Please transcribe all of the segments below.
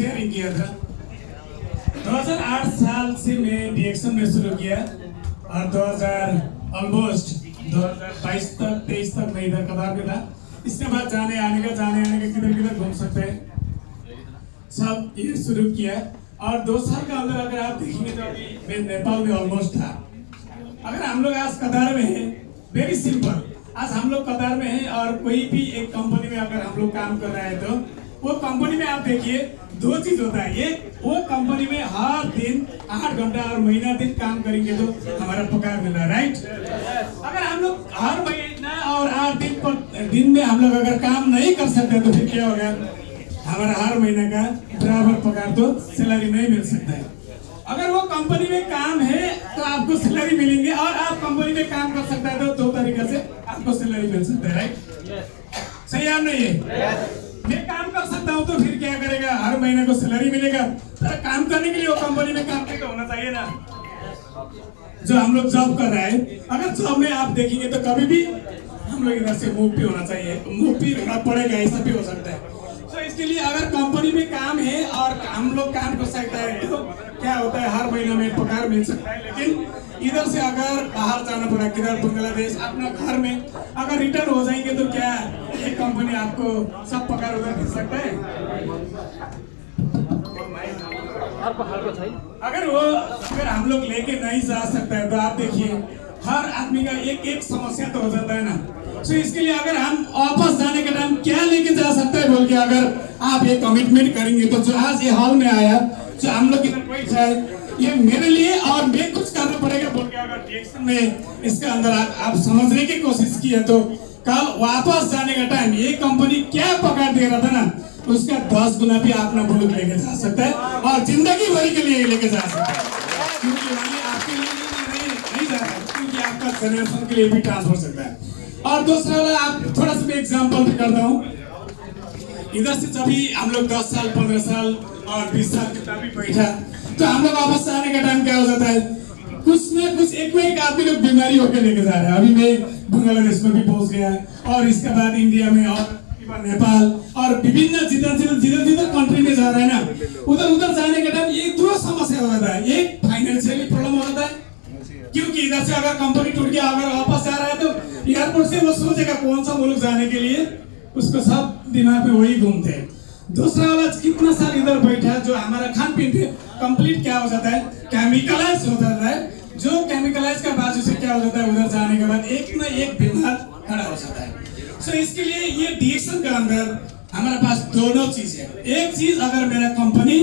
Sharing किया था। 2008 साल से मैं डीएक्शन में शुरू किया और 2022 तक 23 तक मैं इधर कतार में था। इसके बाद जाने आने का किधर किधर घूम सकते हैं सब ये शुरू किया। और 2 साल का अंदर अगर आप देखेंगे तो अभी मैं नेपाल में ऑलमोस्ट था। अगर हम लोग आज कतार में हैं, वेरी सिंपल, आज हम लोग कतार में हैं और कोई भी एक कंपनी में अगर हम लोग काम कर रहे हैं तो वो कंपनी में आप देखिए 2 चीज होता है। एक, वो कंपनी में हर दिन 8 घंटा और महीना दिन काम करेंगे तो हमारा पगार मिल रहा है, राइट। अगर हम लोग हर महीना और 8 दिन में हम लोग अगर काम नहीं कर सकते तो फिर क्या होगा, हमारा हर महीने का बराबर पगार तो सैलरी नहीं मिल सकता है। अगर वो कंपनी में काम है तो आपको सैलरी मिलेंगे और आप कंपनी में काम कर सकता है तो 2 तरीके से आपको सैलरी मिल सकता है, राइट। सही है नहीं है? मैं काम कर सकता हूँ तो फिर क्या करेगा, हर महीने को सैलरी मिलेगा। तो काम करने के लिए वो कंपनी में काम तो होना चाहिए ना। जो हम लोग जॉब कर रहे हैं, अगर जॉब में आप देखेंगे तो कभी भी हम लोग इधर से मूव भी होना चाहिए, मूव भी होना पड़ेगा, ऐसा भी हो सकता है। तो इसके लिए अगर कंपनी में काम है और हम लोग काम कर सकता है तो क्या होता है, हर महीने में पगार मिल सकता है। लेकिन इधर से अगर बाहर जाना पड़ा, किधर बांग्लादेश, अपना घर में अगर रिटर्न हो जाएंगे तो क्या एक कंपनी आपको सब पगार उधर मिल सकता है? अगर हम लोग लेके नहीं जा सकते हैं तो आप देखिए हर आदमी का एक समस्या तो हो जाता है ना। तो इसके लिए अगर हम वापस जाने के टाइम क्या लेके जा सकते हैं बोल के अगर आप ये कमिटमेंट करेंगे तो जो आज ये हॉल में आया, जो हम लोग इधर बैठ है, ये मेरे लिए और मैं कुछ करना पड़ेगा बोल के अगर डीएक्शन में इसके अंदर आप समझने की कोशिश की है तो कल वापस जाने का टाइम ये कंपनी क्या पकड़ दे रहा था ना, उसका 10 गुना भी अपना मुल्क लेके जा सकता है और जिंदगी भर के लिए लेके जा सकता है। क्योंकि आपके लिए नहीं जा रहा है, क्योंकि आपका जनरेशन के लिए भी ट्रांसफर हो सकता है। और दूसरा वाला आप थोड़ा सा एग्जांपल भी करता हूँ। इधर से जब हम लोग 10 साल 15 साल और 20 साल के तभी बैठा तो हम लोग वापस आने का टाइम क्या हो जाता है, कुछ न कुछ एक आदमी लोग बीमारी होकर लेके जा रहे हैं। अभी मैं बांग्लादेश में भी पहुंच गया और इसके बाद इंडिया में और नेपाल और विभिन्न जिधर कंट्री में जा रहे हैं ना, उधर जाने के टाइम एक 2 समस्या हो जाता है। एक फाइनेंशियली प्रॉब्लम हो जाता है, क्योंकि इधर से अगर कंपनी टूट गया अगर वापस आ रहा है तो एयरपोर्ट से वो सोचेगा कौन सा मुल्क जाने के लिए, उसको सब दिमाग में वही घूमते हैं। दूसरा वाला कितना साल इधर बैठा, जो हमारा खान पीन पे कंप्लीट क्या हो जाता है, केमिकलाइज हो जाता है। जो केमिकलाइज का बाजू से क्या हो जाता है, उधर जाने के बाद एक ना एक बीमार खड़ा हो जाता है। सो इसके लिए ये डीएक्शन के अंदर हमारे पास दोनों चीज है। एक चीज अगर मेरा कंपनी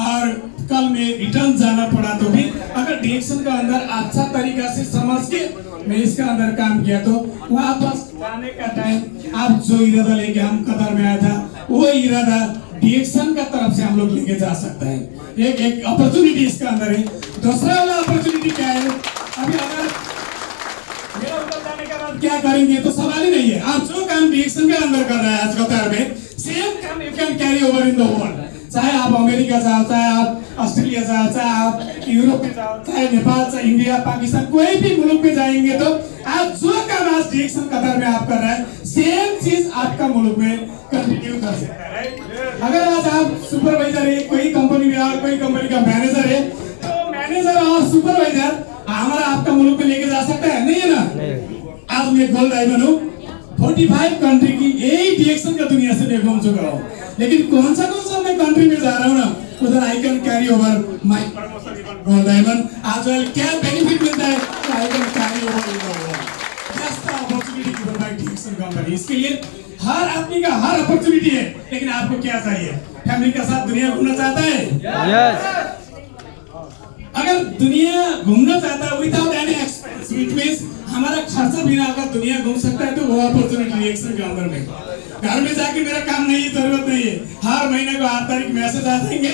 और कल में रिटर्न जाना पड़ा तो भी अगर डीएक्शन का अंदर अच्छा तरीका से समझ के मैं इसका अंदर काम किया तो वापस जाने का टाइम आप जो इरादा लेके हम कतार में आया था वो इरादा डीएक्शन का तरफ से हम लोग लेके जा सकते हैं। एक अपॉर्चुनिटी इसका अंदर है। दूसरा वाला अपॉर्चुनिटी क्या है, अभी अगर मेरा उधर जाने के बाद क्या करेंगे तो सवाल ही नहीं है। आप जो काम डीएक्शन के अंदर कर रहे हैं आज कतार में, सेम काम you can carry over in the world. चाहे आप अमेरिका जाओ, चाहे आप ऑस्ट्रेलिया जाओ, चाहे आप यूरोप में जाओ, चाहे नेपाल, चाहे इंडिया, पाकिस्तान, कोई भी मुल्क में जाएंगे तो आप जो काम आज डीएक्शन कतार में आप कर रहे हैं सेम चीज आपका मुल्क में कंटिन्यू कर सकता है, राइट। अगर आज आप सुपरवाइजर है कोई कंपनी में और कोई कंपनी का मैनेजर है तो मैनेजर और सुपरवाइजर हमारा आपका मुल्क में लेके जा सकता है, नहीं है ना। आज मैं गोल्ड डायमंड हूँ, 45 कंट्री की यही डीएक्शन का दुनिया से मैं घूम चुका हूँ, लेकिन कौन सा मैं कंट्री में जा रहा हूँ ना, उधर I can carry over my gold diamond. आज वेल क्या बेनिफिट मिलता है, I can carry over in the world. That's the opportunity given by DAction company. इसके लिए हर आदमी का हर अपॉर्चुनिटी है, लेकिन आपको क्या चाहिए, फैमिली के साथ दुनिया घूमना चाहता है? यस। अगर दुनिया घूमना चाहता है without any expense, it means हमारा खर्चा बिना अगर दुनिया घूम सकता है तो वो अपॉर्चुनिटी डीएक्शन के अंदर में। घर में जाके मेरा काम नहीं है, जरूरत नहीं है, हर महीने को 8 तारीख मैसेज आ जाएंगे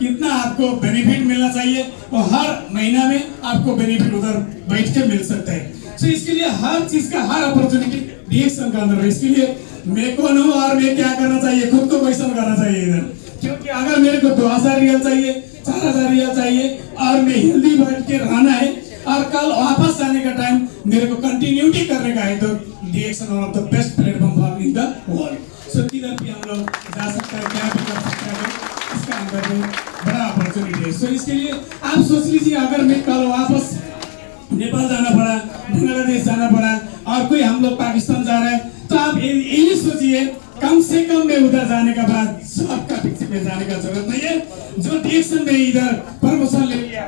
कितना आपको बेनिफिट मिलना चाहिए और हर महीना में आपको बेनिफिट उधर बैठ के मिल सकता है। तो इसके लिए हर चीज का हर अपॉर्चुनिटी डीएक्शन के अंदर है। इसके लिए मैं कौन हूँ और मैं क्या करना चाहिए, खुद को क्वेश्चन करना चाहिए इधर। क्योंकि अगर मेरे को 2000 रियल चाहिए, 4000 रियल चाहिए और मैं हेल्दी बैठ के रहना है और कल वापस जाने का टाइम मेरे को कंटिन्यूटी करने का है तो DAction one of the best platform in the world. So किधर भी हम लोग जा सकते हैं, क्या भी कर सकते हैं इसका सकता है तो बड़ा अपॉर्चुनिटी है। सो इसके लिए आप सोच लीजिए, अगर मैं कल वापस नेपाल जाना पड़ा, बांग्लादेश जाना पड़ा और कोई हम लोग पाकिस्तान जा रहा है, तो आप यही सोचिए कम से कम में उधर जाने के बाद सबका पीछे में जाने का जरूरत नहीं है। जो डिएक्शन में इधर प्रमोशन ले लिया,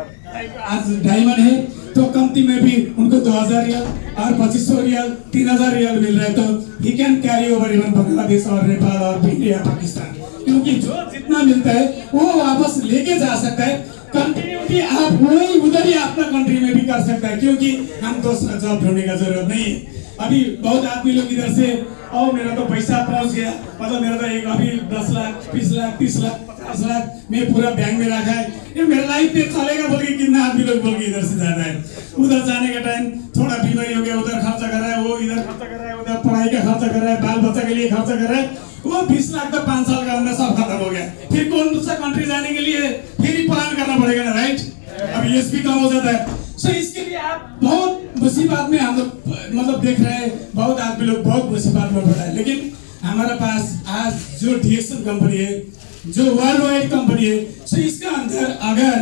आज डायमंड है तो कमती में भी उनको 2000 रियाल और 2500 रियाल 3000 रियाल मिल रहा है, तो he can carry over even Bangladesh और नेपाल और इंडिया पाकिस्तान, क्योंकि जो जितना मिलता है वो वापस लेके जा सकता है। कंटिन्यूटी आप वही उधर ही अपना कंट्री में भी कर सकता है, क्योंकि हम दूसरा जॉब ढूंढने का जरूरत नहीं है। अभी बहुत आदमी लोग इधर से और मेरा तो पैसा पहुंच गया, मतलब मेरा तो एक अभी 10 लाख 20 लाख 30 लाख 50 लाख मैं पूरा बैंक में रखा है, ये मेरा लाइफ पे चलेगा बोल के कितना आदमी लोग बोल के इधर से जाता है। उधर जाने का टाइम थोड़ा बीमारी हो गया, उधर खर्चा कर रहा है, वो इधर खर्चा कर रहा है, उधर पढ़ाई का खर्चा कर रहा है, बाल बच्चा के लिए खर्चा कर रहा है, वो 20 लाख तो 5 साल का अंदर सब खत्म हो गया। फिर कौन सा कंट्री जाने के लिए फिर ही प्लान करना पड़ेगा ना, राइट? अब ये भी कम हो जाता है। सो इसके लिए आप बहुत मुसीबत में हम लोग मतलब देख रहे हैं, बहुत आदमी लोग बहुत मुसीबत में पड़ा है, लेकिन हमारे पास आज जो डिएक्शन कंपनी है, जो वर्ल्ड वाइड कंपनी है, सो इसका अंदर अगर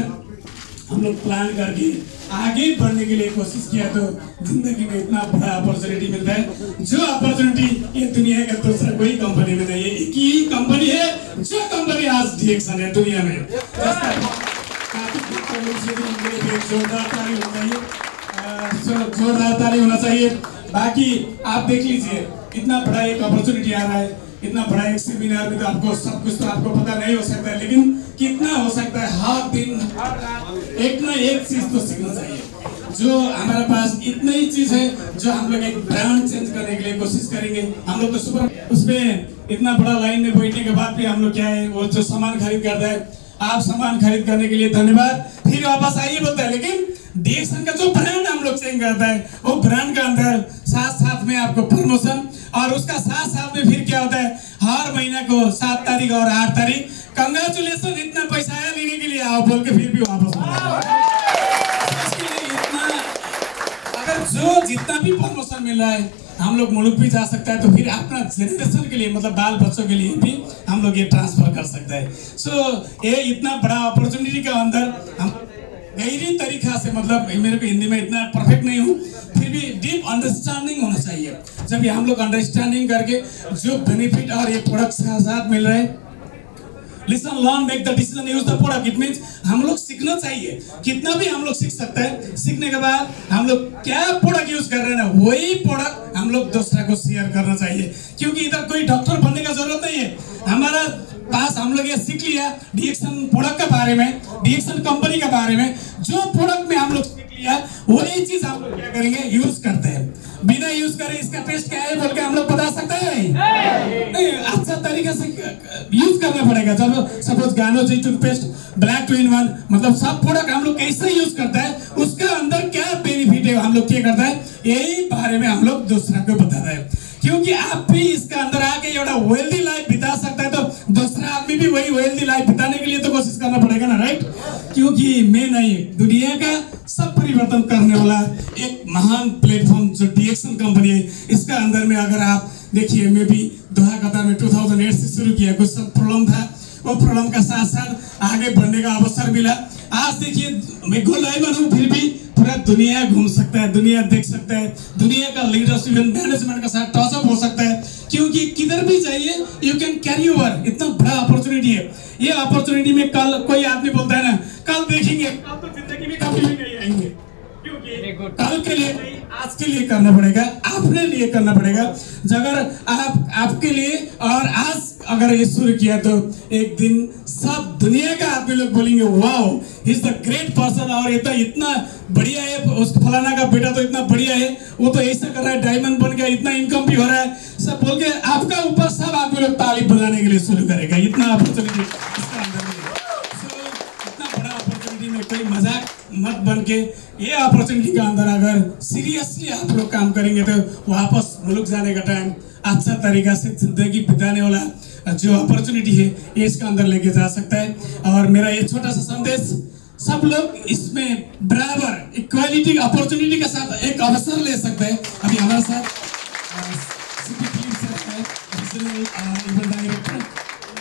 हम लोग प्लान करके आगे बढ़ने के लिए कोशिश किया तो जिंदगी में इतना बड़ा अपॉर्चुनिटी मिलता है, जो अपॉर्चुनिटी ये दुनिया का दूसरा कोई कंपनी में नहीं है। एक ही कंपनी है जो कंपनी आज डिएक्शन है दुनिया में। जोरदार ताली होना चाहिए। बाकी आप देख लीजिए, इतना बड़ा एक अपॉर्चुनिटी आ रहा है, इतना बड़ा एक सेमिनार में तो आपको सब कुछ तो आपको पता नहीं हो सकता है, लेकिन कितना हो सकता है हर दिन हर रात एक ना एक चीज तो सीखना चाहिए। जो हमारे पास इतनी ही चीज है जो हम लोग एक ब्रांड चेंज करने के लिए कोशिश करेंगे। हम लोग तो सुपर उसमें इतना बड़ा लाइन में बैठने के बाद भी हम लोग क्या है, वो जो सामान खरीद करता है, आप सामान खरीद करने के लिए धन्यवाद, फिर वापस आइए बोलता है, लेकिन डिएक्शन का जो ब्रांड हम लोग चेंज करता है, वो ब्रांड का अंदर साथ साथ में आपको प्रमोशन, और उसका साथ साथ में फिर क्या होता है, हर महीना को 7 तारीख और 8 तारीख कंग्रेचुलेशन, इतना पैसा आया लेने के लिए आओ बोल के फिर भी वापस इसके लिए इतना, अगर जो जितना भी प्रमोशन मिल रहा है हम लोग मुल्क भी जा सकता है, तो फिर अपना जनरेशन के लिए मतलब बाल बच्चों के लिए भी हम लोग ये ट्रांसफर कर सकते हैं। सो ये इतना बड़ा अपॉर्चुनिटी के अंदर हम गहरी तरीका से, मतलब मेरे को हिंदी में इतना परफेक्ट नहीं हूँ, फिर भी डीप अंडरस्टैंडिंग होना चाहिए। जब ये हम लोग अंडरस्टैंडिंग करके जो बेनिफिट और ये प्रोडक्ट्स के साथ मिल रहे हैं, listen learn make the decision use the product, it means हम लोग सीखना चाहिए, कितना भी हम लोग सीख सकते हैं। सीखने के बाद हम लोग क्या प्रोडक्ट यूज कर रहे हैं ना, वही प्रोडक्ट हम लोग दूसरा को शेयर करना चाहिए, क्योंकि इधर कोई डॉक्टर बनने का जरूरत नहीं है। हमारा पास हम लोग ये सीख लिया डिएक्शन प्रोडक्ट के बारे में, डिएक्शन कंपनी के बारे में, जो प्रोडक्ट में हम लोग सीख लिया वही चीज हम लोग क्या करेंगे, यूज करते हैं। बिना यूज करे इसका टेस्ट क्या है बोल के हम लोग बता सकते हैं नहीं, अच्छा तरीके से यूज करना पड़ेगा। जब सपोज गानो जी टूथपेस्ट ब्लैक 2-in-1, मतलब सब प्रोडक्ट हम लोग कैसे यूज करता है, उसका अंदर क्या बेनिफिट है, हम लोग क्या करता है, यही बारे में हम लोग दूसरा को बताता है। क्योंकि आप भी इसका अंदर आके एवढा वेल्दी लाइफ बिता सकता है, तो दूसरा आदमी भी वही वेल्दी लाइफ बिताने के लिए तो कोशिश करना पड़ेगा ना, राइट? क्योंकि मैं नहीं, दुनिया का सब परिवर्तन करने वाला एक महान प्लेटफॉर्म जो डिएक्शन कंपनी है, इसका अंदर में अगर आप देखिए, मैं भी दोहा कतार में 2008 से शुरू किया, कुछ सब प्रॉब्लम था, वो प्रॉब्लम का साथ साथ आगे बढ़ने का अवसर मिला। आज देखिए मैं गोल्ड डायमंड हूँ, फिर भी पूरा दुनिया घूम सकता है, दुनिया देख सकता है, दुनिया का लीडरशिप मैनेजमेंट का साथ टचअप हो सकता है, क्योंकि किधर भी जाइए यू कैन कैरी ओवर, इतना बड़ा अपॉर्चुनिटी है। ये अपॉर्चुनिटी में कल कोई आदमी बोलता है ना, कल देखेंगे, कल तो जिंदगी में कभी भी नहीं आएंगे, कल के लिए नहीं, आज के लिए करना पड़ेगा, अपने लिए करना पड़ेगा। अगर आप आपके लिए और आज अगर ये शुरू किया तो एक दिन सब दुनिया का आदमी लोग बोलेंगे wow he is the great person, और ये तो इतना बढ़िया है, उस फलाना का बेटा तो इतना बढ़िया है, वो तो ऐसा कर रहा है, डायमंड बन गया, इतना इनकम भी हो रहा है, सब बोल के आपका ऊपर सब आदमी लोग ताली बजाने के लिए शुरू करेगा। इतना अपॉर्चुनिटी इसका अंदर में, इतना बड़ा अपॉर्चुनिटी में कोई मजाक मत बन के, ये अपॉर्चुनिटी के अंदर अगर सीरियसली आप लोग काम करेंगे तो वापस मुल्क जाने का टाइम अच्छा तरीका से जिंदगी बिताने वाला जो अपॉर्चुनिटी है ये इसका अंदर लेके जा सकता है। और मेरा ये छोटा सा संदेश, सब लोग इसमें बराबर इक्वालिटी अपॉर्चुनिटी के साथ एक अवसर ले सकते हैं। अभी हमारे साथ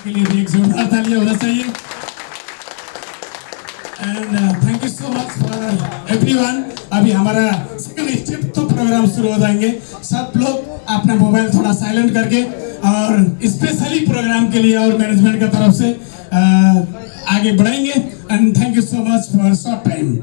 के लिए भी एक जोरदार तालियां होना चाहिए। And thank you so much for everyone. अभी हमारा सेकंड स्टेप तो प्रोग्राम शुरू हो जाएंगे। सब लोग अपना मोबाइल थोड़ा साइलेंट करके और स्पेशली प्रोग्राम के लिए और मैनेजमेंट की तरफ से आगे बढ़ेंगे। And thank you so much for short time.